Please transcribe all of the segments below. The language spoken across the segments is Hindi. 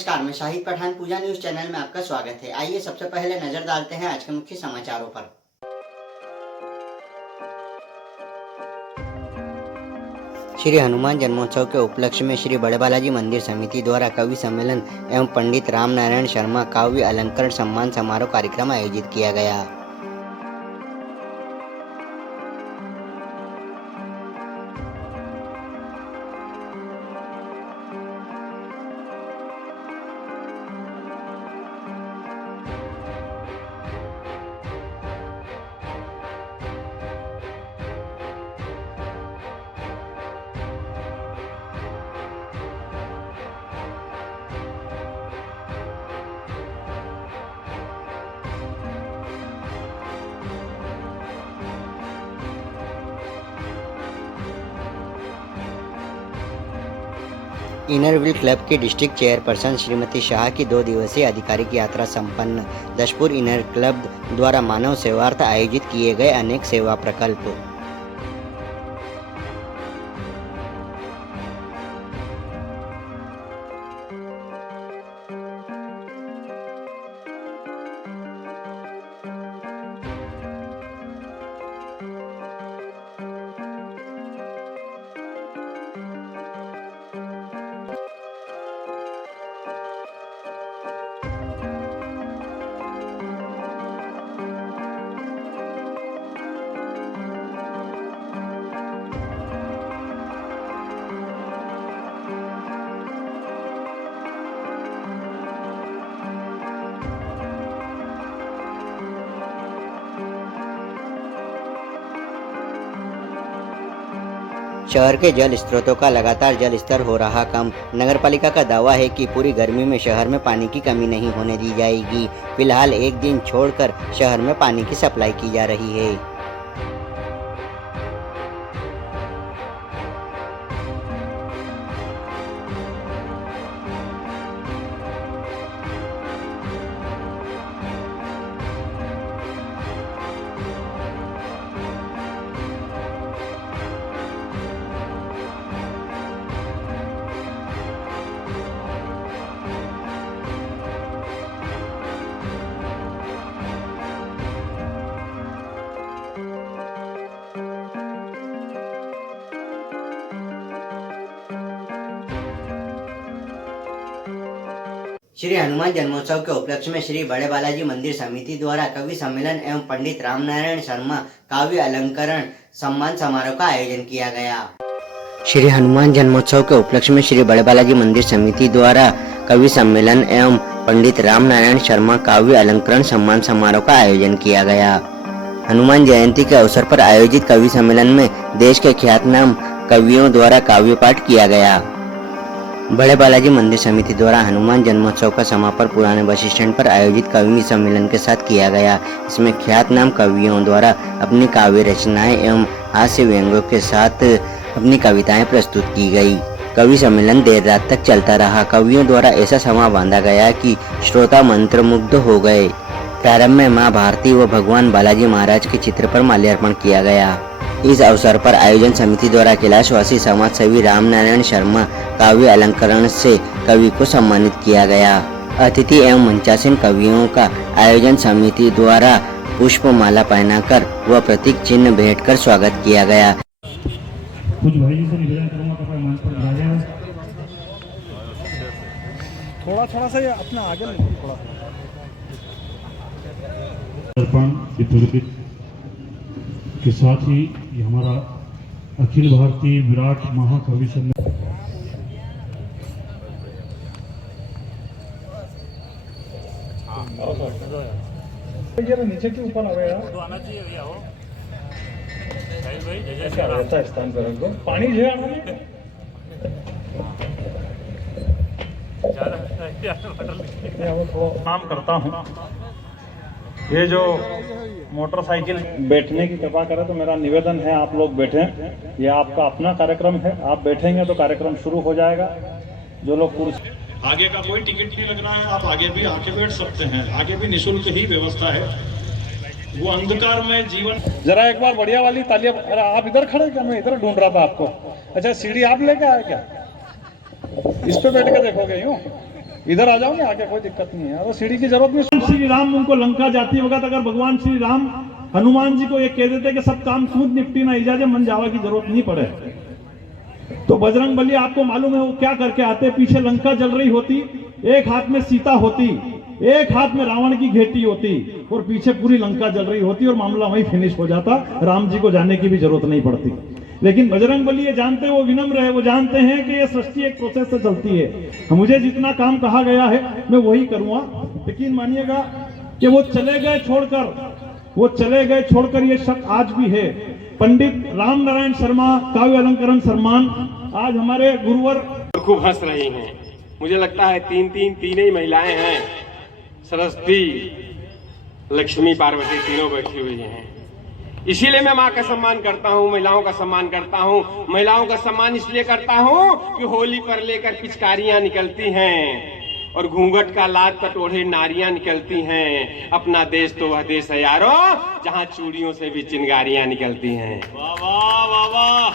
नमस्कार, मैं शाहिद पठान पूजा न्यूज चैनल में आपका स्वागत है। आइए सबसे पहले नजर डालते हैं आज के मुख्य समाचारों पर। श्री हनुमान जन्मोत्सव के उपलक्ष्य में श्री बड़े बालाजी मंदिर समिति द्वारा कवि सम्मेलन एवं पंडित राम नारायण शर्मा काव्य अलंकरण सम्मान समारोह कार्यक्रम आयोजित किया गया। इनरव्हील क्लब की डिस्ट्रिक्ट चेयरपर्सन श्रीमती शाह की 2 दिवसीय आधिकारिक यात्रा संपन्न। दशपुर इनर क्लब द्वारा मानव सेवार्थ आयोजित किए गए अनेक सेवा प्रकल्प। शहर के जल स्रोतों का लगातार जल स्तर हो रहा कम। नगरपालिका का दावा है कि पूरी गर्मी में शहर में पानी की कमी नहीं होने दी जाएगी। फिलहाल एक दिन छोड़कर शहर में पानी की सप्लाई की जा रही है। श्री हनुमान जन्मोत्सव के उपलक्ष्य में श्री बड़े बालाजी मंदिर समिति द्वारा कवि सम्मेलन एवं पंडित राम नारायण शर्मा काव्य अलंकरण सम्मान समारोह का आयोजन किया गया। श्री हनुमान जन्मोत्सव के उपलक्ष्य में श्री बड़े बालाजी मंदिर समिति द्वारा कवि सम्मेलन एवं पंडित राम नारायण शर्मा काव्य अलंकरण सम्मान समारोह का आयोजन किया गया। हनुमान जयंती के अवसर पर आयोजित कवि सम्मेलन में देश के ख्यातनाम कवियों द्वारा काव्य पाठ किया गया। बड़े बालाजी मंदिर समिति द्वारा हनुमान जन्मोत्सव का समापन पुराने बस स्टैंड पर आयोजित कवि सम्मेलन के साथ किया गया। इसमें ख्यातनाम कवियों द्वारा अपनी काव्य रचनाएं एवं हास्य व्यंग्यों के साथ अपनी कविताएं प्रस्तुत की गई। कवि सम्मेलन देर रात तक चलता रहा। कवियों द्वारा ऐसा समा बांधा गया कि श्रोता मंत्रमुग्ध हो गए। प्रारंभ में मां भारती व भगवान बालाजी महाराज के चित्र पर माल्यार्पण किया गया। इस अवसर पर आयोजन समिति द्वारा कैलाशवासी समाज सेवी राम नारायण शर्मा काव्य अलंकरण से कवि को सम्मानित किया गया। अतिथि एवं मंचासीन कवियों का आयोजन समिति द्वारा पुष्पमाला पहनाकर व प्रतीक चिन्ह भेंट कर स्वागत किया गया। कुछ भाई जी से निवेदन करूंगा कृपया मंच पर आ जाएं। थोड़ा सा ये अपना आगे थोड़ा के साथ ही ये हमारा अखिल भारतीय विराट महाकवि सम्मेलन जरा नीचे के ऊपर आ गया आना चाहिए भैया हो ऐसा स्थान पर रखो। पानी जो है काम करता हूँ। ये जो मोटरसाइकिल बैठने की कृपा करें तो मेरा निवेदन है आप लोग बैठें। ये आपका अपना कार्यक्रम है, आप बैठेंगे तो कार्यक्रम शुरू हो जाएगा। जो लोग कुर्सी आगे का कोई टिकट नहीं लग रहा है, आप आगे भी आके बैठ सकते हैं। आगे भी निःशुल्क ही व्यवस्था है। वो अंधकार में जीवन। जरा एक बार बढ़िया वाली तालियां। अरे आप इधर खड़े क्या? मैं इधर ढूंढ रहा था आपको। अच्छा सीढ़ी आप लेके आए क्या? इस पे बैठ के देखोगे यूं? इधर आ जाओगे आगे, कोई दिक्कत नहीं है, वो सीढ़ी की जरूरत नहीं। श्री राम उनको लंका जाती वक्त अगर भगवान श्री राम हनुमान जी को ये कह देते कि सब काम सूद निपटी ना इजाजे मन जावा की जरूरत नहीं पड़े, तो बजरंग बली आपको मालूम है वो क्या करके आते। पीछे लंका जल रही होती, एक हाथ में सीता होती, एक हाथ में रावण की घेटी होती और पीछे पूरी लंका जल रही होती और मामला वहीं फिनिश हो जाता, राम जी को जाने की भी जरूरत नहीं पड़ती। लेकिन बजरंग बली ये जानते हैं, वो विनम्र है, वो जानते हैं कि ये सृष्टि एक प्रोसेस से चलती है, मुझे जितना काम कहा गया है मैं वही करूंगा। लेकिन मानिएगा कि वो चले गए छोड़कर, ये शक आज भी है। पंडित राम नारायण शर्मा काव्य अलंकरण सम्मान आज हमारे गुरुवर खूब हंस रही हैं। मुझे लगता है तीन ही महिलाएं हैं, सरस्वती, लक्ष्मी, पार्वती तीनों बैठी हुई हैं। इसीलिए मैं माँ का सम्मान करता हूँ, महिलाओं का सम्मान करता हूँ। महिलाओं का सम्मान इसलिए करता हूँ कि होली पर लेकर पिचकारियां निकलती हैं और घूंघट का लात कटोरे नारियां निकलती हैं। अपना देश तो वह देश है यारो जहाँ चूड़ियों से भी चिंगारियां निकलती हैं। वाह वाह वाह वाह।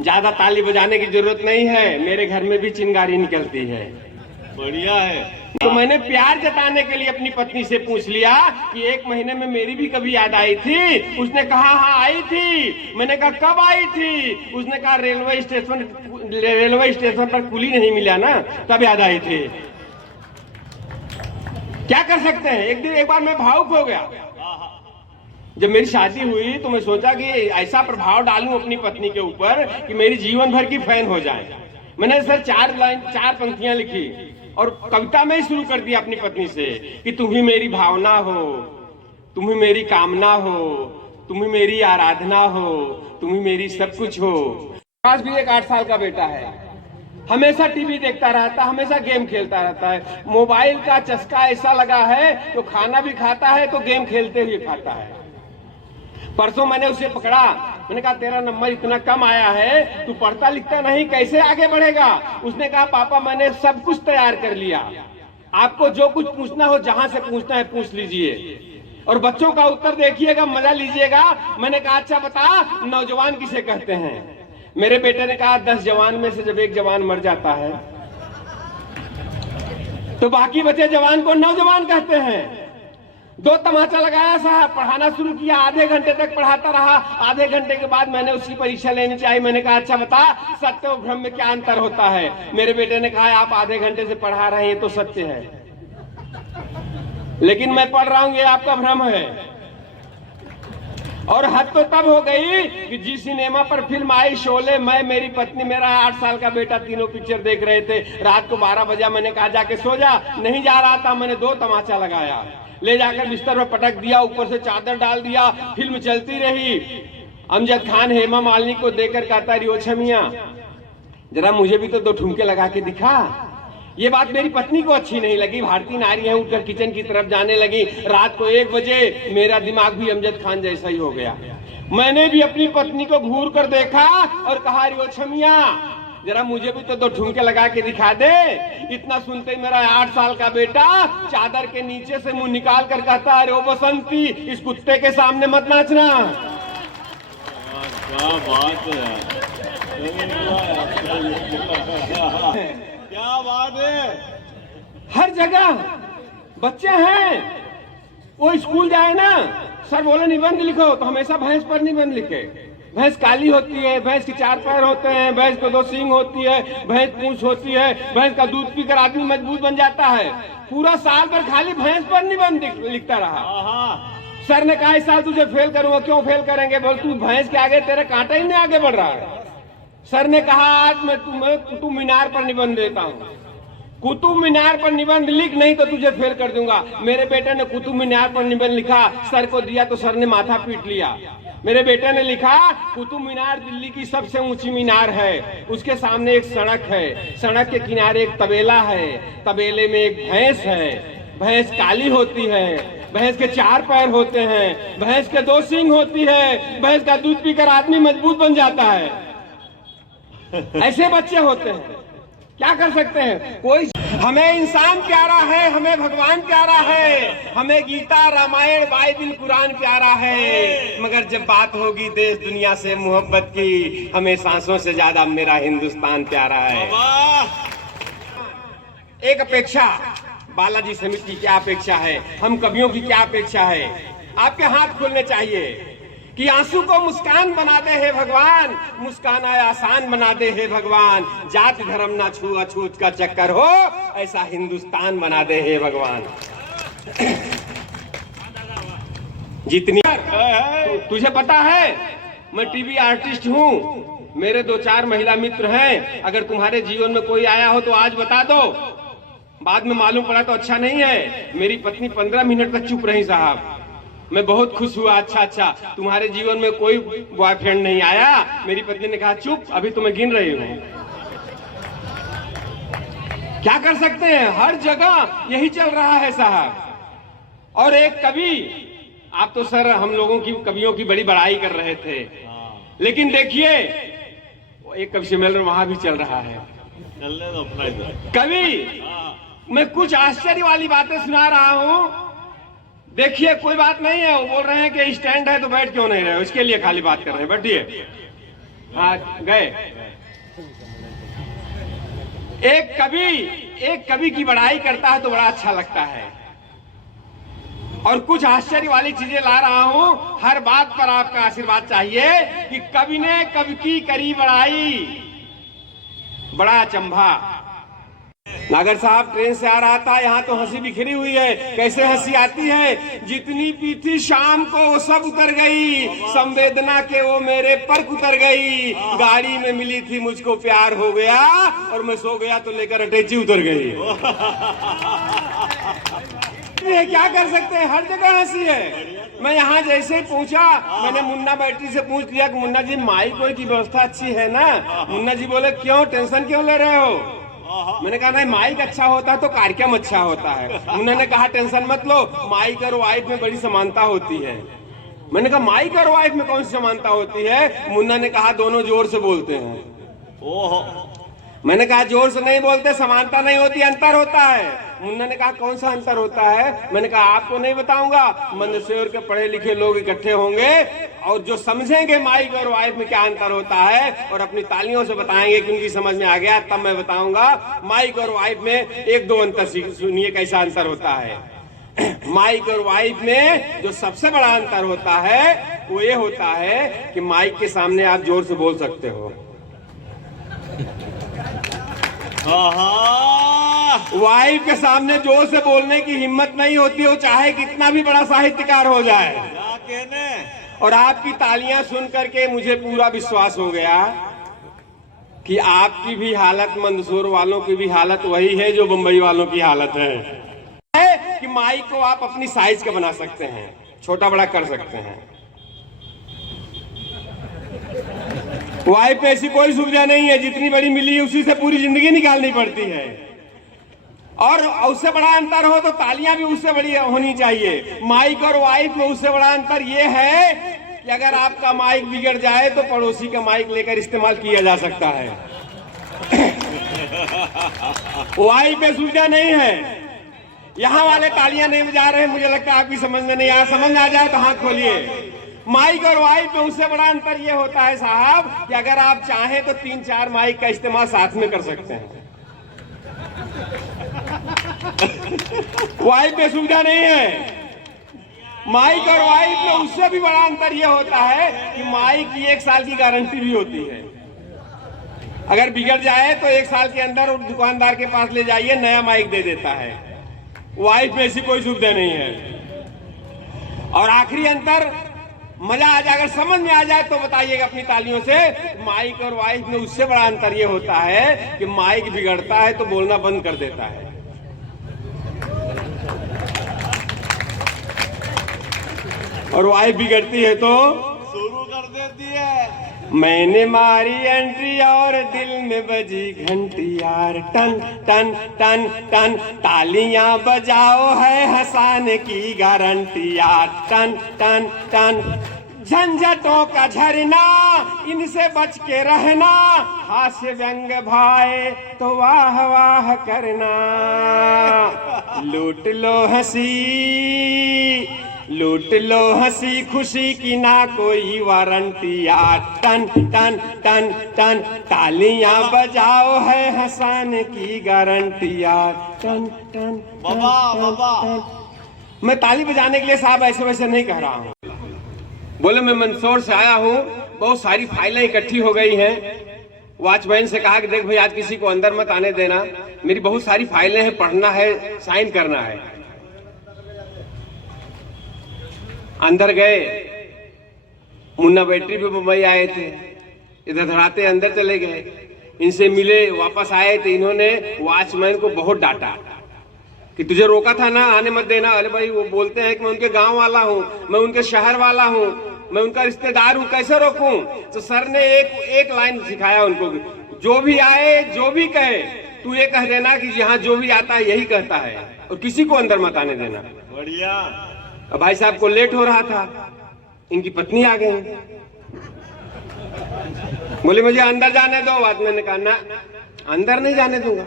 ज्यादा ताली बजाने की जरूरत नहीं है, मेरे घर में भी चिंगारी निकलती है। बढ़िया है। तो मैंने प्यार जताने के लिए अपनी पत्नी से पूछ लिया कि 1 महीने में मेरी भी कभी याद आई थी? उसने कहा हाँ आई थी। मैंने कहा कब आई थी? उसने कहा रेलवे स्टेशन पर कुली नहीं मिला ना, तब याद आई थी। क्या कर सकते हैं, एक बार मैं भावुक हो गया। जब मेरी शादी हुई तो मैं सोचा कि ऐसा प्रभाव डालूं अपनी पत्नी के ऊपर कि मेरी जीवन भर की फैन हो जाए। मैंने सर 4 पंक्तियां लिखी और कविता में ही शुरू कर दिया अपनी पत्नी से कि तुम ही मेरी भावना हो, तुम ही मेरी कामना हो, तुम ही मेरी आराधना हो, तुम ही मेरी सब कुछ हो। आज भी एक 8 साल का बेटा है, हमेशा टीवी देखता रहता, हमेशा गेम खेलता रहता है। मोबाइल का चस्का ऐसा लगा है तो खाना भी खाता है तो गेम खेलते हुए खाता है। परसों मैंने उसे पकड़ा, मैंने कहा तेरा नंबर इतना कम आया है, तू पढ़ता लिखता नहीं, कैसे आगे बढ़ेगा? उसने कहा पापा मैंने सब कुछ तैयार कर लिया, आपको जो कुछ पूछना हो जहां से पूछना है पूछ लीजिए और बच्चों का उत्तर देखिएगा, मजा लीजिएगा। मैंने कहा अच्छा बता नौजवान किसे कहते हैं? मेरे बेटे ने कहा 10 जवान में से जब एक जवान मर जाता है तो बाकी बचे जवान को नौजवान कहते हैं। 2 तमाचा लगाया साहब, पढ़ाना शुरू किया, आधे घंटे तक पढ़ाता रहा। आधे घंटे के बाद मैंने उसकी परीक्षा लेनी चाहिए। मैंने कहा अच्छा बता सत्य और भ्रम में क्या अंतर होता है? मेरे बेटे ने कहा आप आधे घंटे से पढ़ा रहे हैं तो सत्य है, लेकिन मैं पढ़ रहा हूं ये आपका भ्रम है। और हद तो तब हो गई कि जिस सिनेमा पर फिल्म आई शोले, मैं, मेरी पत्नी, मेरा 8 साल का बेटा तीनों पिक्चर देख रहे थे। रात को 12 बजा, मैंने कहा जाके सो जा, नहीं जा रहा था। मैंने 2 तमाचा लगाया, ले जाकर बिस्तर पर पटक दिया, ऊपर से चादर डाल दिया, फिल्म चलती रही। अमजद खान हेमा मालिनी को देखकर कहता रियो छमिया जरा मुझे भी तो 2 ठुमके लगा के दिखा। ये बात मेरी पत्नी को अच्छी नहीं लगी। भारतीय नारी है, उठकर किचन की तरफ जाने लगी। रात को 1 बजे मेरा दिमाग भी अमजद खान जैसा ही हो गया। मैंने भी अपनी पत्नी को घूर कर देखा और कहा रियो छमिया जरा मुझे भी तो 2 ठुमके लगा के दिखा दे। इतना सुनते ही मेरा 8 साल का बेटा चादर के नीचे से मुंह निकाल कर कहता है रो बसंती इस कुत्ते के सामने मत नाचना। क्या बात है, क्या बात है। हर जगह बच्चे हैं, वो स्कूल जाए ना, सर बोले निबंध लिखो तो हमेशा भैंस पर निबंध लिखे। भैंस काली होती है, भैंस के 4 पैर होते हैं, भैंस को 2 सींग होती है, भैंस पूंछ होती है, भैंस का दूध पीकर आदमी मजबूत बन जाता है। पूरा साल भर खाली भैंस पर निबंध लिखता रहा। सर ने कहा इस साल तुझे फेल करूंगा। क्यों फेल करेंगे? बोल तू भैंस के आगे तेरा कांटा ही नहीं आगे बढ़ रहा है। सर ने कहा आज मैं तुम्हें कुतुब मीनार पर निबंध देता हूँ, कुतुब मीनार पर निबंध लिख, नहीं तो तुझे फेल कर दूंगा। मेरे बेटे ने कुतुब मीनार पर निबंध लिखा, सर को दिया तो सर ने माथा पीट लिया। मेरे बेटे ने लिखा कुतुब मीनार दिल्ली की सबसे ऊंची मीनार है, उसके सामने एक सड़क है, सड़क के किनारे एक तबेला है, तबेले में एक भैंस है, भैंस काली होती है, भैंस के 4 पैर होते हैं, भैंस के 2 सींग होती है, भैंस का दूध पीकर आदमी मजबूत बन जाता है। ऐसे बच्चे होते हैं, क्या कर सकते हैं? कोई हमें इंसान प्यारा है, हमें भगवान प्यारा है, हमें गीता रामायण बाइबिल कुरान प्यारा है, मगर जब बात होगी देश दुनिया से मोहब्बत की, हमें सांसों से ज्यादा मेरा हिंदुस्तान प्यारा है। एक अपेक्षा, बालाजी समिति की क्या अपेक्षा है, हम कवियों की क्या अपेक्षा है। आपके हाथ खुलने चाहिए कि आंसू को मुस्कान बना दे हे भगवान, मुस्काना आसान बना दे हे भगवान, जाति धर्म ना छूअछूत का चक्कर हो, ऐसा हिंदुस्तान बना दे हे भगवान। जितनी तुझे पता है मैं टीवी आर्टिस्ट हूँ, मेरे 2-4 महिला मित्र हैं, अगर तुम्हारे जीवन में कोई आया हो तो आज बता दो, बाद में मालूम पड़ा तो अच्छा नहीं है। मेरी पत्नी 15 मिनट तक चुप रही साहब, मैं बहुत खुश हुआ। अच्छा तुम्हारे जीवन में कोई बॉयफ्रेंड नहीं आया? मेरी पत्नी ने कहा चुप, अभी तो मैं गिन रही हूँ। क्या कर सकते हैं, हर जगह यही चल रहा है साहब। और एक कवि, आप तो सर हम लोगों की कवियों की बड़ी बड़ाई कर रहे थे, लेकिन देखिए एक कवि सम्मेलन वहां भी चल रहा है। चलने दो अपना इधर। कवि, मैं कुछ आश्चर्य वाली बातें सुना रहा हूं। देखिए कोई बात नहीं है, वो बोल रहे हैं कि स्टैंड है तो बैठ क्यों नहीं रहे हो, इसके लिए खाली बात कर रहे हैं, बैठिए। हाँ गए। एक कवि की बड़ाई करता है तो बड़ा अच्छा लगता है, और कुछ आश्चर्य वाली चीजें ला रहा हूं। हर बात पर आपका आशीर्वाद चाहिए कि कवि ने कवि की करी बड़ाई, बड़ा अचंभा। नागर साहब ट्रेन से आ रहा था, यहाँ तो हंसी बिखरी हुई है। कैसे हंसी आती है, जितनी पी थी शाम को वो सब उतर गई, संवेदना के वो मेरे पर्क उतर गई, गाड़ी में मिली थी मुझको प्यार हो गया, और मैं सो गया तो लेकर अटैची उतर गई। ये क्या कर सकते हैं, हर जगह हंसी है। मैं यहाँ जैसे ही पहुंचा, मैंने मुन्ना बैटरी से पूछ लिया कि मुन्ना जी माइक की व्यवस्था अच्छी है ना? मुन्ना जी बोले क्यों, टेंशन क्यों ले रहे हो? मैंने कहा नहीं, माइक अच्छा होता है तो कार्यक्रम अच्छा होता है। मुन्ना ने कहा टेंशन मत लो, माइक और वाइफ में बड़ी समानता होती है। मैंने कहा माइक और वाइफ में कौन सी समानता होती है? मुन्ना ने कहा दोनों जोर से बोलते हैं। ओहो, मैंने कहा जोर से नहीं बोलते, समानता नहीं होती, अंतर होता है। मुन्ना ने कहा कौन सा अंतर होता है? मैंने कहा आपको नहीं बताऊंगा, मंदसौर के पढ़े लिखे लोग इकट्ठे होंगे और जो समझेंगे माइक और वाइफ में क्या अंतर होता है, और अपनी तालियों से बताएंगे कि उनकी समझ में आ गया, तब मैं बताऊंगा माइक और वाइफ में 1-2 अंतर सुनिए कैसा अंतर होता है। माइक और वाइफ में जो सबसे बड़ा अंतर होता है वो ये होता है कि माइक के सामने आप जोर से बोल सकते हो, वाइफ के सामने जोर से बोलने की हिम्मत नहीं होती, हो चाहे कितना भी बड़ा साहित्यकार हो जाए। क्या कहने? और आपकी तालियां सुन करके मुझे पूरा विश्वास हो गया कि आपकी भी हालत, मंदसौर वालों की भी हालत वही है जो बंबई वालों की हालत है कि माइक को आप अपनी साइज का बना सकते हैं, छोटा बड़ा कर सकते हैं। वाइफ पे ऐसी कोई सुविधा नहीं है, जितनी बड़ी मिली उसी से पूरी जिंदगी निकालनी पड़ती है। और उससे बड़ा अंतर हो तो तालियां भी उससे बड़ी होनी चाहिए। माइक और वाइफ में उससे बड़ा अंतर यह है कि अगर आपका माइक बिगड़ जाए तो पड़ोसी का माइक लेकर इस्तेमाल किया जा सकता है। वाइफ में सुविधा नहीं है। यहाँ वाले तालियां नहीं बजा रहे, मुझे लगता है आपकी समझ में नहीं आया, समझ में आ जाए तो हाथ खोलिए। माइक और वाइफ में उससे बड़ा अंतर यह होता है साहब कि अगर आप चाहें तो 3-4 माइक का इस्तेमाल साथ में कर सकते हैं। वाइफ में सुविधा नहीं है। माइक और वाइफ में उससे भी बड़ा अंतर यह होता है कि माइक की 1 साल की गारंटी भी होती है। अगर बिगड़ जाए तो 1 साल के अंदर दुकानदार के पास ले जाइए, नया माइक दे देता है। वाइफ में ऐसी कोई सुविधा नहीं है। और आखिरी अंतर, मजा आ जाए, अगर समझ में आ जाए तो बताइएगा अपनी तालियों से। माइक और वाइफ में उससे बड़ा अंतर यह होता है कि माइक बिगड़ता है तो बोलना बंद कर देता है, और वाइफ बिगड़ती है तो शुरू कर देती है। मैंने मारी एंट्री और दिल में बजी घंटी यार, टन टन टन टन, तालियां बजाओ है हंसाने की गारंटी यार, टन टन टन। झंझटों का झरना इनसे बच के रहना, हास्य व्यंग भाई तो वाह वाह करना, लूट लो हंसी लूट लो हंसी खुशी की ना कोई वारंटी यार। टन टन टन टन तालियां बजाओ है हंसाने की गारंटी यार। टन टन बाबा बाबा मैं ताली बजाने के लिए साहब ऐसे वैसे नहीं कह रहा हूँ। बोले मैं मंदसौर से आया हूँ, बहुत सारी फाइलें इकट्ठी हो गई हैं। वॉचमैन से कहा कि देख भाई आज किसी को अंदर मत आने देना, मेरी बहुत सारी फाइलें हैं, पढ़ना है, साइन करना है। अंदर गए, मुन्ना बैटरी पे मुंबई आए थे, इधर धड़ाते अंदर चले गए। इनसे मिले, वापस आए तो इन्होंने वॉचमैन को बहुत डांटा कि तुझे रोका था ना, आने मत देना। अरे भाई वो बोलते हैं कि मैं उनके गांव वाला हूँ, मैं उनके शहर वाला हूँ, मैं उनका रिश्तेदार हूँ, कैसे रोकूं? तो सर ने एक लाइन सिखाया उनको, जो भी आए जो भी कहे तू ये कह देना कि यहाँ जो भी आता है यही कहता है, और किसी को अंदर मत आने देना। बढ़िया। अब भाई साहब को लेट हो रहा था, इनकी पत्नी आ गई, बोले मुझे अंदर जाने दो। बात मैंने कहा ना, अंदर नहीं जाने दूंगा।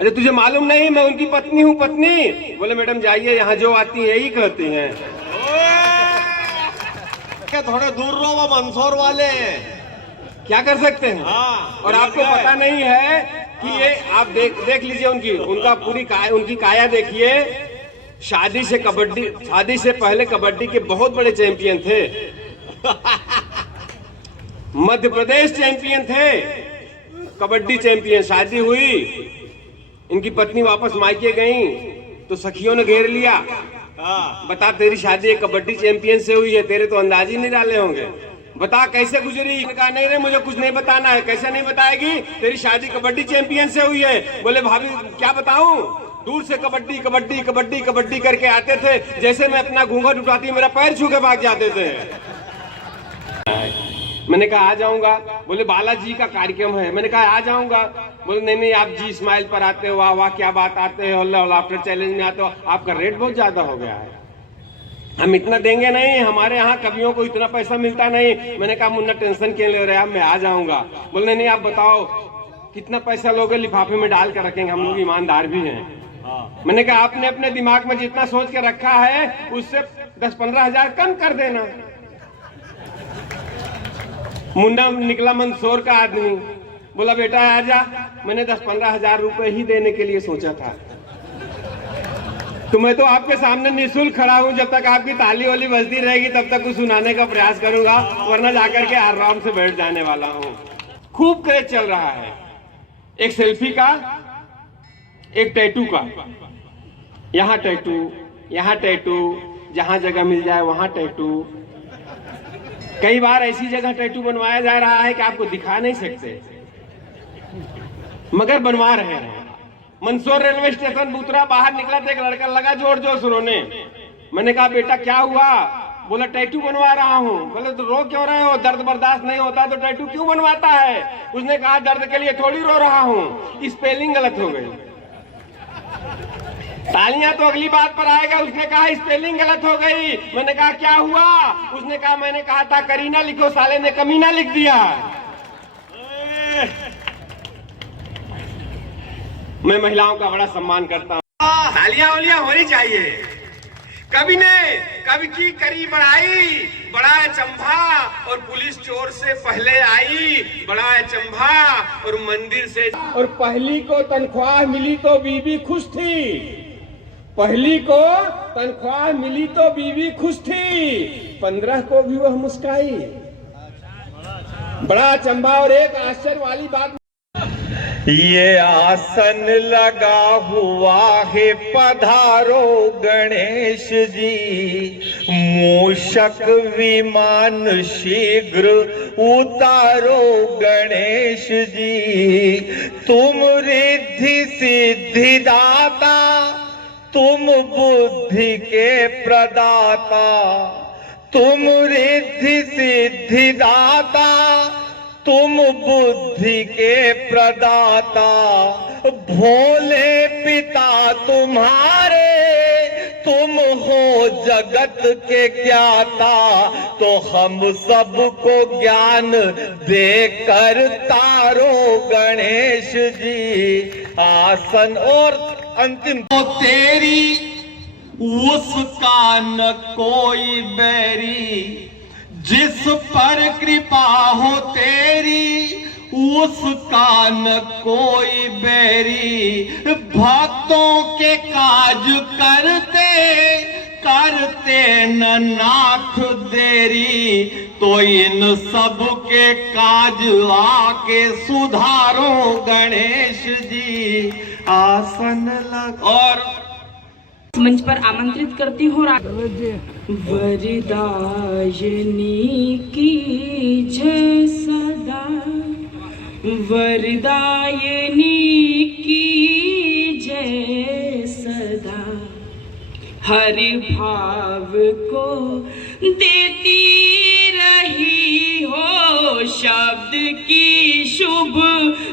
अरे तुझे मालूम नहीं मैं उनकी पत्नी हूँ, पत्नी। बोले मैडम जाइए, यहाँ जो आती है यही कहती हैं। क्या थोड़े दूर रहो, वो मंदसौर वाले हैं। क्या कर सकते हैं? हाँ, और आपको पता नहीं है कि ये आप देख लीजिए उनकी काया देखिए। शादी से पहले कबड्डी के बहुत बड़े चैंपियन थे। मध्य प्रदेश चैंपियन थे, कबड्डी चैंपियन। शादी हुई, इनकी पत्नी वापस मायके गई तो सखियों ने घेर लिया। बता तेरी शादी एक कबड्डी चैंपियन से हुई है, तेरे तो अंदाज ही नहीं डाले होंगे, बता कैसे गुजरी? कहा नहीं रे मुझे कुछ नहीं बताना है। कैसे नहीं बताएगी? तेरी शादी कबड्डी चैंपियन से हुई है। बोले भाभी क्या बताऊं? दूर से कबड्डी कबड्डी कबड्डी कबड्डी करके आते थे, जैसे मैं अपना घूंघट उठाती मेरा पैर छू के भाग जाते थे। मैंने कहा आ जाऊंगा। बोले बालाजी का कार्यक्रम है। मैंने कहा आ जाऊंगा। बोले नहीं नहीं आप जी स्माइल पर आते हो, वाह वाह क्या बात, आते हो लाफ्टर चैलेंज में आते हो, आपका रेट बहुत ज्यादा हो गया है, हम इतना देंगे नहीं, हमारे यहाँ कवियों को इतना पैसा मिलता नहीं। मैंने कहा मुन्ना टेंशन क्यों ले रहे हैं, मैं आ जाऊंगा। बोले नहीं आप बताओ कितना पैसा लोगे, लिफाफे में डाल कर रखेंगे, हम लोग ईमानदार भी हैं। मैंने कहा आपने अपने दिमाग में जितना सोच के रखा है उससे 10-15 हजार कम कर देना। मुन्ना निकला मंदसौर का आदमी, बोला बेटा आजा, मैंने 10-15 हजार रुपए ही देने के लिए सोचा था, तो मैं तो आपके सामने निःशुल्क खड़ा हूं, जब तक आपकी ताली वाली बजती रहेगी तब तक कुछ सुनाने का प्रयास करूंगा, वरना जाकर के आराम से बैठ जाने वाला हूं। खूब क्रेज चल रहा है, एक सेल्फी का, एक टैटू का, यहाँ टैटू, यहाँ टैटू, जहां जगह मिल जाए वहां टैटू। कई बार ऐसी जगह टैटू बनवाया जा रहा है कि आपको दिखा नहीं सकते, मगर बनवा रहे हैं। मंदसौर रेलवे स्टेशन उतरा, बाहर निकला तो एक लड़का लगा जोर जोर से रोने। मैंने कहा बेटा क्या हुआ? बोला टैटू बनवा रहा हूँ। बोले तो रो क्यों रहे हो? दर्द बर्दाश्त नहीं होता तो टैटू क्यों बनवाता है? उसने कहा दर्द के लिए थोड़ी रो रहा हूँ, स्पेलिंग गलत हो गई। तालियां तो अगली बात पर आएगा। उसने कहा स्पेलिंग गलत हो गई। मैंने कहा क्या हुआ? उसने कहा मैंने कहा था करीना लिखो, साले ने कमीना लिख दिया। मैं महिलाओं का बड़ा सम्मान करता हूँ, तालियां वालियां होनी चाहिए। कवि ने कवि की करी बड़ाई, बड़ा अचंभा और पुलिस चोर से पहले आई, बड़ा अचंभा और मंदिर से। और पहली को तनख्वाह मिली तो बीवी खुश थी, पहली को तनख्वाह मिली तो बीवी खुश थी, 15 को भी वह मुस्काई। बड़ा अचंभा और एक आश्चर्य वाली बात, ये आसन लगा हुआ है पधारो गणेश जी, मूषक विमान शीघ्र उतारो गणेश जी, तुम रिद्धि सिद्धि दाता, तुम बुद्धि के प्रदाता, तुम रिद्धि सिद्धि दाता, तुम बुद्धि के प्रदाता, भोले पिता तुम्हारे, तुम हो जगत के ज्ञाता, तो हम सबको ज्ञान देकर तारो गणेश जी आसन। और अंतिम तो तेरी उसका न कोई बैरी, जिस पर कृपा हो तेरी उसका न कोई बैरी। भक्तों के काज करते न नाथ देरी, तो इन सब के काज आके सुधारो गणेश जी। आसन लग और मंच पर आमंत्रित करती हूँ। वरदायिनी की जय सदा, वरदायिनी की जय सदा, हर भाव को देती रही हो शब्द की शुभ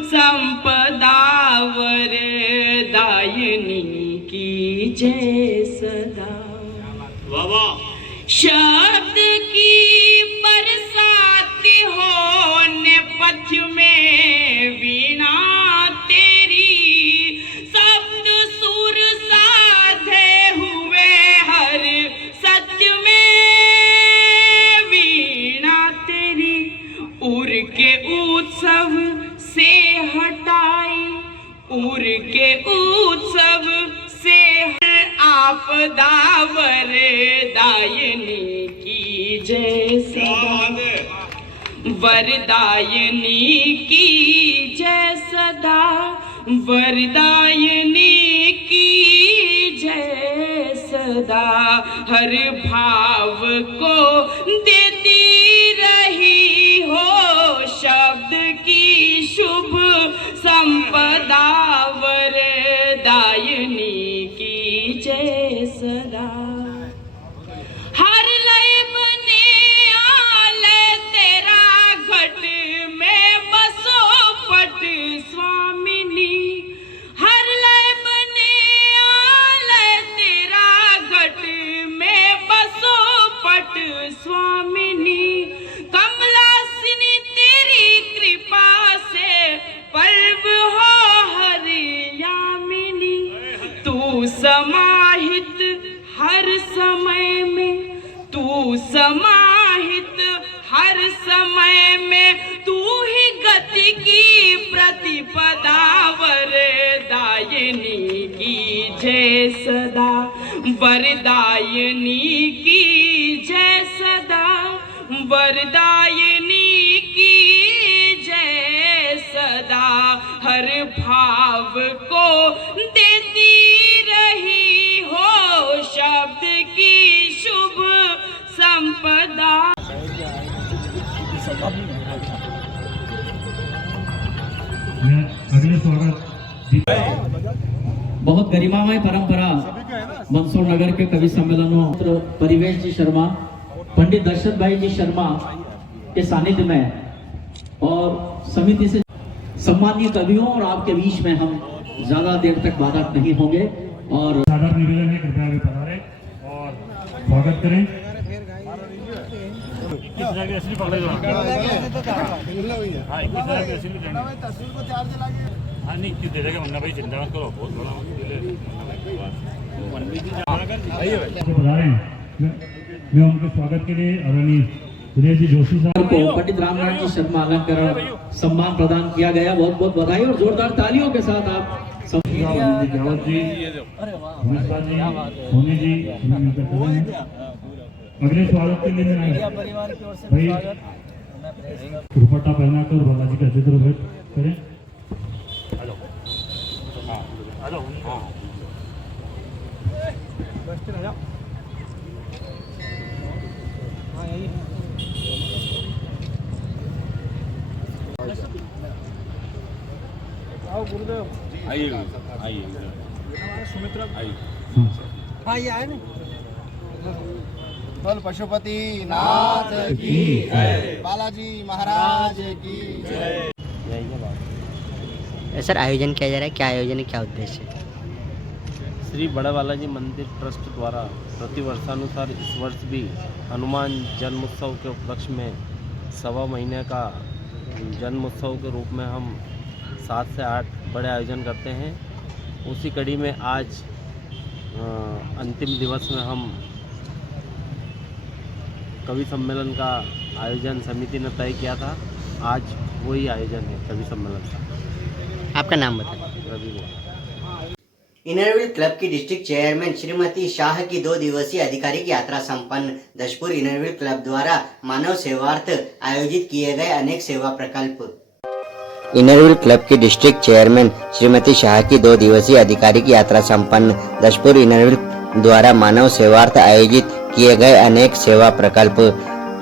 संपदा, वरदायिनी की जय सदा। शब्द की बरसात हो नेपथ्य में वीणा तेरी, सप्त सुर साधे हुए हर सत्य में वीणा तेरी। उर के उत्सव से हटाई, उर के उत्सव से आपदा, वरदायिनी की जय सदा, वरदायिनी की जय सदा, वरदायिनी की जय सदा, हर भाव को देती रही हो शब्द की शुभ संपदा, वरदायिनी की जय सदा। हर लय बने आलय तेरा घट में बसो पट स्वामिनी, हर लय बने आलय तेरा घट में बसो पट स्वामिनी। कमलासिनी तेरी कृपा से पर्व हो हरियामिनी, तू समाहित हर समय में, तू समाहित हर समय में, तू ही गति की प्रतिपदा, वरदायिनी की जय सदा, वरदायिनी की जय सदा, वरदायिनी की जय सदा, हर भाव को देती रही हो शब्द की शुभ संपदा। अगले स्वागत बहुत गरिमामय परंपरा मंदसौर नगर के कवि सम्मेलनों परिवेश जी शर्मा, पंडित दर्शन भाई जी शर्मा के सानिध्य में और समिति से सम्मानीय कवियों और आपके बीच में हम ज्यादा देर तक बात नहीं होंगे और सादर निवेदन है कृपया आगे पधारें और स्वागत करें। मैं उनके स्वागत के लिए आदरणीय दिनेश जी जोशी साहब को पंडित रामनारायण जी शर्मा अलंकरण सम्मान प्रदान किया गया। बहुत बहुत बधाई और जोरदार तालियों के साथ आप रावत जी, सोनी जी, अगले स्वागत के लिए भाई दुपट्टा पहना कर बालाजी का चित्र भेंट करें। बोल पशुपति नाथ की जय, बालाजी महाराज की जय। सर आयोजन किया जा रहा है, क्या आयोजन है, क्या उद्देश्य है? श्री बड़ा बालाजी मंदिर ट्रस्ट द्वारा प्रतिवर्षानुसार इस वर्ष भी हनुमान जन्मोत्सव के उपलक्ष्य में 1.25 महीने का जन्मोत्सव के रूप में हम 7 से 8 बड़े आयोजन करते हैं। उसी कड़ी में आज अंतिम दिवस में हम कवि सम्मेलन का आयोजन समिति ने तय किया था। आज वही आयोजन है कवि सम्मेलन का। आपका नाम बताएं। रवि गोयल। इनरव्हील क्लब की डिस्ट्रिक्ट चेयरमैन श्रीमती शाह की 2 दिवसीय आधिकारिक यात्रा संपन्न। दशपुर इनरव्हील क्लब द्वारा मानव सेवार्थ आयोजित किए गए अनेक सेवा प्रकल्प। इनरव्हील क्लब की डिस्ट्रिक्ट चेयरमैन श्रीमती शाह की 2 दिवसीय आधिकारिक यात्रा संपन्न। दशपुर इनरव्हील द्वारा मानव सेवार्थ आयोजित किए गए अनेक सेवा प्रकल्प।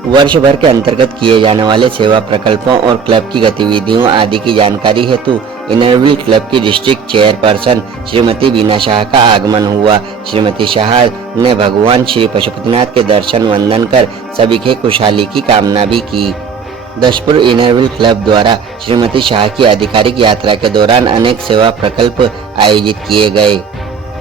वर्ष भर के अंतर्गत किए जाने वाले सेवा प्रकल्पों और क्लब की गतिविधियों आदि की जानकारी हेतु इनरव्हील क्लब की डिस्ट्रिक्ट चेयरपर्सन श्रीमती बीना शाह का आगमन हुआ। श्रीमती शाह ने भगवान श्री पशुपतिनाथ के दर्शन वंदन कर सभी के खुशहाली की कामना भी की। दशपुर इनरव्हील क्लब द्वारा श्रीमती शाह की आधिकारिक यात्रा के दौरान अनेक सेवा प्रकल्प आयोजित किए गए।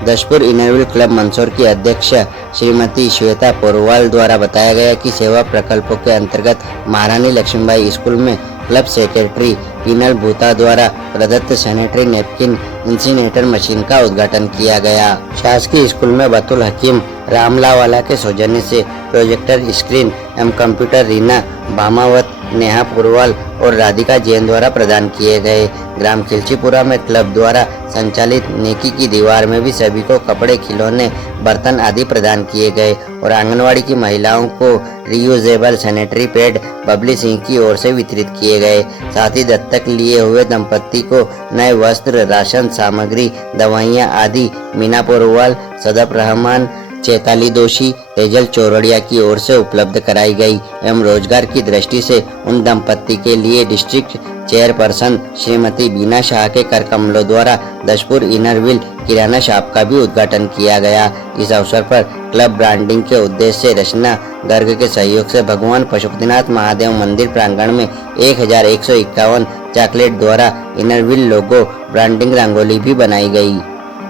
दशपुर इनरव्हील क्लब मंदसौर की अध्यक्ष श्रीमती श्वेता पोरवाल द्वारा बताया गया कि सेवा प्रकल्पों के अंतर्गत महारानी लक्ष्मीबाई स्कूल में क्लब सेक्रेटरी पीनल भूता द्वारा प्रदत्त सैनिटरी नैपकिन इंसिनेटर मशीन का उद्घाटन किया गया। शासकीय स्कूल में बतुल हकीम रामलावाला के सौजन्य से प्रोजेक्टर स्क्रीन एवं कंप्यूटर रीना भामावत, नेहा पुरवाल और राधिका जैन द्वारा प्रदान किए गए। ग्राम खिलचीपुरा में क्लब द्वारा संचालित नेकी की दीवार में भी सभी को कपड़े, खिलौने, बर्तन आदि प्रदान किए गए और आंगनवाड़ी की महिलाओं को reusable sanitary pad Babli Singh की ओर से वितरित किए गए। साथ ही दत्तक लिए हुए दंपत्ति को नए वस्त्र, राशन सामग्री, दवाइयां आदि मीना पोरवाल, सदफ रहमान, चैताली दोषी, तेजल चौरड़िया की ओर से उपलब्ध कराई गई एवं रोजगार की दृष्टि से उन दंपत्ति के लिए डिस्ट्रिक्ट चेयरपर्सन श्रीमती बीना शाह के कर कमलों द्वारा दशपुर इनरव्हील किराना शॉप का भी उद्घाटन किया गया। इस अवसर पर क्लब ब्रांडिंग के उद्देश्य से रचना गर्ग के सहयोग से भगवान पशुपतिनाथ महादेव मंदिर प्रांगण में 1151 चॉकलेट द्वारा इनरव्हील लोगो ब्रांडिंग रंगोली भी बनाई गई।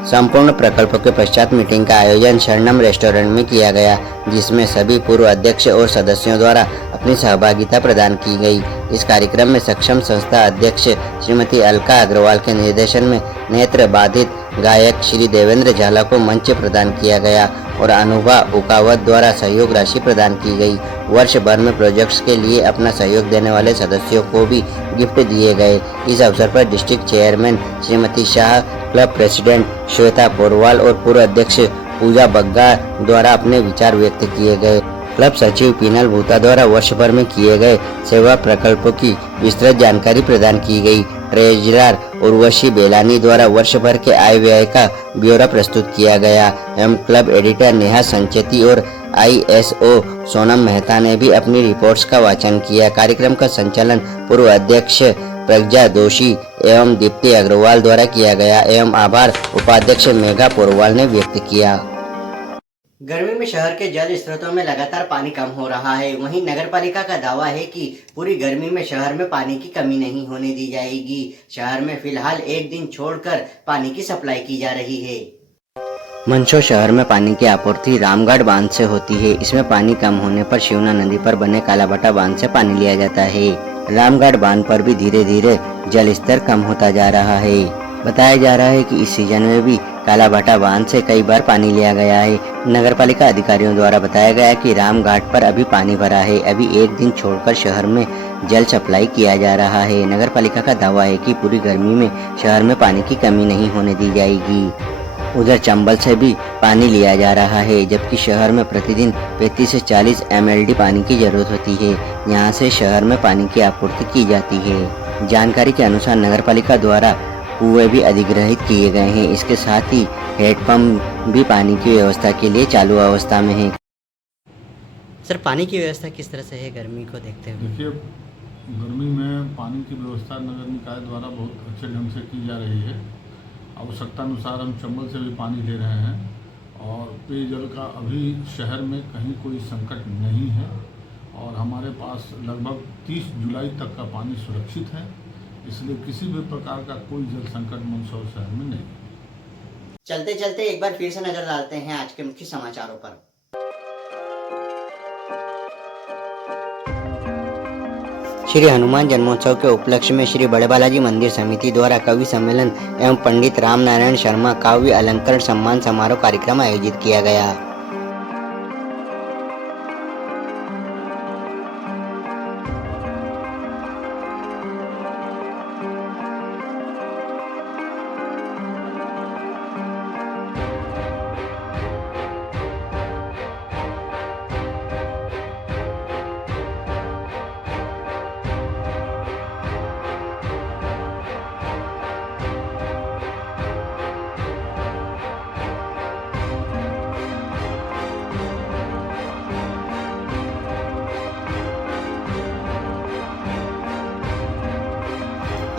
संपूर्ण प्रकल्पों के पश्चात मीटिंग का आयोजन शरणम रेस्टोरेंट में किया गया, जिसमें सभी पूर्व अध्यक्ष और सदस्यों द्वारा अपनी सहभागिता प्रदान की गई। इस कार्यक्रम में सक्षम संस्था अध्यक्ष श्रीमती अलका अग्रवाल के निर्देशन में नेत्र बाधित गायक श्री देवेंद्र झाला को मंच प्रदान किया गया और अनुभा उकावत द्वारा सहयोग राशि प्रदान की गई। वर्ष भर में प्रोजेक्ट्स के लिए अपना सहयोग देने वाले सदस्यों को भी गिफ्ट दिए गए। इस अवसर पर district chairman Shrimati Shah, club president Shweta Porwal और पूर्व अध्यक्ष पूजा बग्गा द्वारा अपने विचार व्यक्त किए गए। क्लब सचिव पीनल भूता द्वारा वर्ष भर में किए गए सेवा प्रकल्पों की विस्तृत जानकारी प्रदान की गई। ट्रेजरर उर्वशी बेलानी द्वारा वर्ष भर के आय व्यय का ब्यौरा प्रस्तुत किया गया एवं क्लब एडिटर नेहा संचेती और ISO सोनम मेहता ने भी अपनी रिपोर्ट्स का वाचन किया। कार्यक्रम का संचालन पूर्व अध्यक्ष प्रज्ञा दोषी एवं दीप्ति अग्रवाल द्वारा किया गया एवं आभार उपाध्यक्ष मेघा पोरवाल ने व्यक्त किया। गर्मी में शहर के जल स्रोतों में लगातार पानी कम हो रहा है। वहीं नगरपालिका का दावा है कि पूरी गर्मी में शहर में पानी की कमी नहीं होने दी जाएगी। शहर में फिलहाल एक दिन छोड़कर पानी की सप्लाई की जा रही है। मंदसौर शहर में पानी की आपूर्ति रामगढ़ बांध से होती है। इसमें पानी कम होने पर शिवना नदी पर बने कालाबाटा बांध से पानी लिया जाता है। रामगढ़ बांध पर भी धीरे धीरे जल स्तर कम होता जा रहा है। बताया जा रहा है कि इस सीजन में भी कालाबाटा बांध से कई बार पानी लिया गया है। नगरपालिका अधिकारियों द्वारा बताया गया कि रामघाट पर अभी पानी भरा है। अभी एक दिन छोड़कर शहर में जल सप्लाई किया जा रहा है। नगरपालिका का दावा है कि पूरी गर्मी में शहर में पानी की कमी नहीं होने दी जाएगी। उधर चंबल से भी पानी लिया जा रहा है, जबकि शहर में प्रतिदिन 35 से 40 mld पानी की जरूरत होती है। यहाँ से शहर में पानी की आपूर्ति की जाती है। जानकारी के अनुसार नगरपालिका द्वारा कुएं भी अधिग्रहित किए गए हैं। इसके साथ ही हेडपंप भी पानी की व्यवस्था के लिए चालू अवस्था में है। सर, पानी की व्यवस्था किस तरह से है गर्मी को देखते हुए? देखिए, गर्मी में पानी की व्यवस्था नगर निकाय द्वारा बहुत अच्छे ढंग से की जा रही है। आवश्यकता अनुसार हम चंबल से भी पानी ले रहे हैं और पेयजल का अभी शहर में कहीं कोई संकट नहीं है और हमारे पास लगभग 30 जुलाई तक का पानी सुरक्षित है। इसलिए किसी भी प्रकार का कोई जल संकट मंदसौर शहर में नहीं। चलते चलते एक बार फिर से नजर डालते हैं आज के मुख्य समाचारों पर। श्री हनुमान जन्मोत्सव के उपलक्ष्य में श्री बड़े बालाजी मंदिर समिति द्वारा कवि सम्मेलन एवं पंडित राम नारायण शर्मा काव्य अलंकरण सम्मान समारोह कार्यक्रम आयोजित किया गया।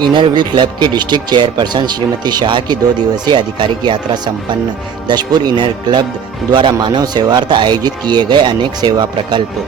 इनर व्हील क्लब की डिस्ट्रिक्ट चेयरपर्सन श्रीमती शाह की 2 दिवसीय आधिकारिक यात्रा संपन्न। दशपुर इनर क्लब द्वारा मानव सेवार्थ आयोजित किए गए अनेक सेवा प्रकल्प।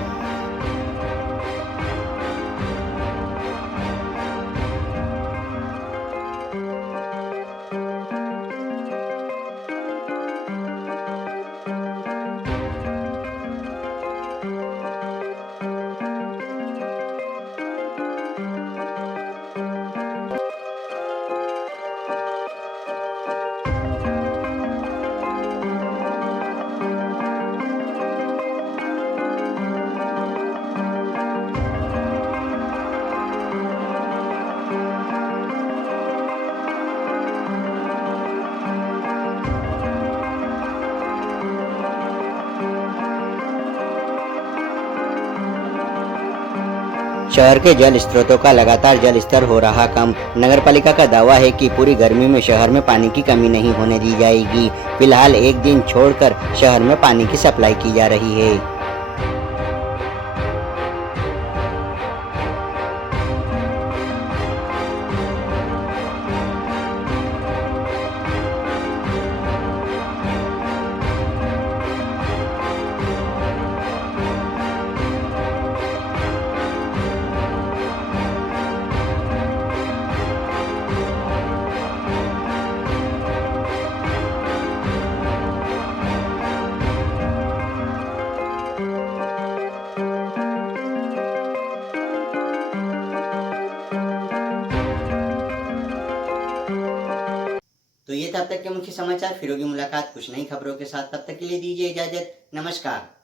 शहर के जल स्रोतों का लगातार जल स्तर हो रहा कम। नगरपालिका का दावा है कि पूरी गर्मी में शहर में पानी की कमी नहीं होने दी जाएगी। फिलहाल एक दिन छोड़कर शहर में पानी की सप्लाई की जा रही है। तो ये तब तक के मुख्य समाचार। फिर होगी मुलाकात कुछ नई खबरों के साथ। तब तक के लिए दीजिए इजाजत। नमस्कार।